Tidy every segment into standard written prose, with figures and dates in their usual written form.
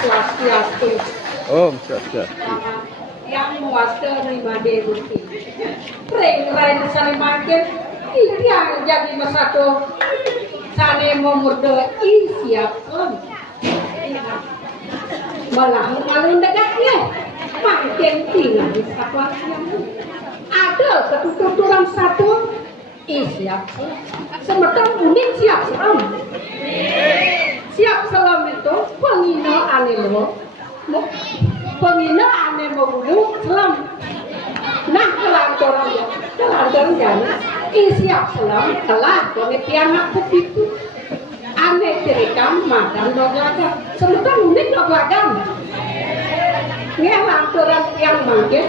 Swastiastu. Om Swastiastu. Yang muasta pribadi bukti. Pring lain sane makin iki yang jadi masato sane momurdo siap on. Malah malu dekatnya makin tinggal di satuan ada ketuturan satu siap semerta unik siap selam. Siap selam itu penghinaan lo penghinaan membunuh selam. Nah kelantaran jana siap selam telah pengertian aku itu aneh direkam madam doglagan semerta unik doglagan ngelantaran yang manggil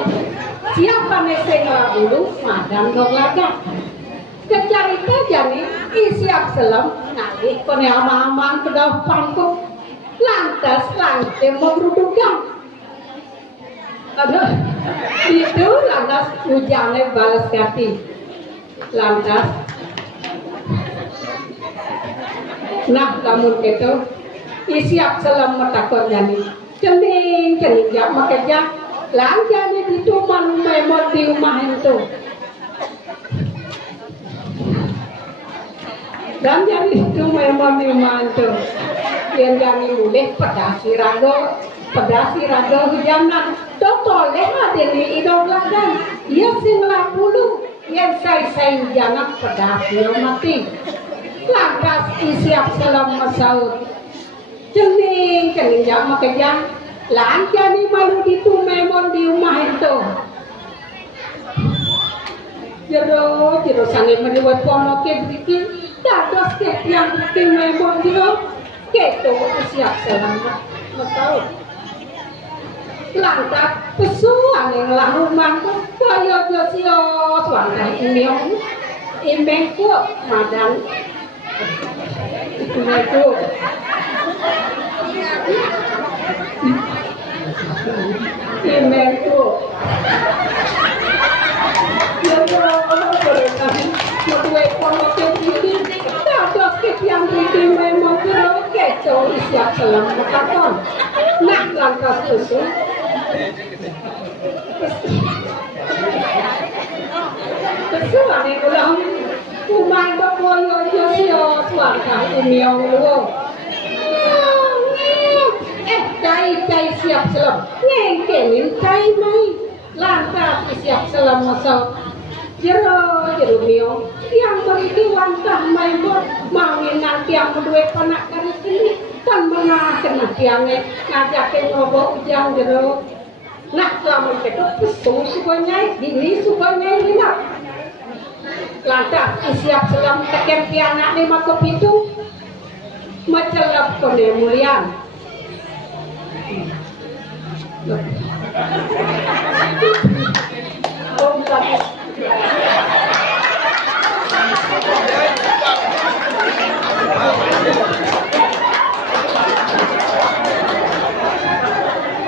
siapa neseng dulu madam doglagan kecarita jani siap selam ngalih kone ama-aman kedau pangkuk lantas langke mau berudukan aduh itu lantas hujannya balas kati lantas nah lamun gitu siap selam metakon jani cening jak makanya lang jani itu man memot di rumah itu dan jadi itu memang di mantu yang jadi boleh pedasi rado hujanan toleh ada di idolakan ia singlah bulu yang saya hujanan pedasi mati lantas siap selam masaud cening jak makanya lan jadi malu itu memang di rumah itu jero sane meliwat pono ke bikin dados ke yang bikin memang jero keto siap selamat tahu lantas pesuan yang lah rumah kaya josio suara imiong imengku madang imengku imengku Matuwe pono kepiki, dados kepiang iki memang kira keco siap selam mekaton. Nah lantas itu, kesuane ulang kumai bakoyo josio suarga imiong luo. Cai siap selam, ngengkenin cai mai. Lantas siap selam masau. Jero miong yang beriki wantah maimot mawin nanti yang berdua panak kari sini kan mengaken tiangnya ngajakin ngobok ujang jero nah selama itu pesu subanya dini subanya lima lantas siap selam teken tianak lima kepitu macelap kone mulian Om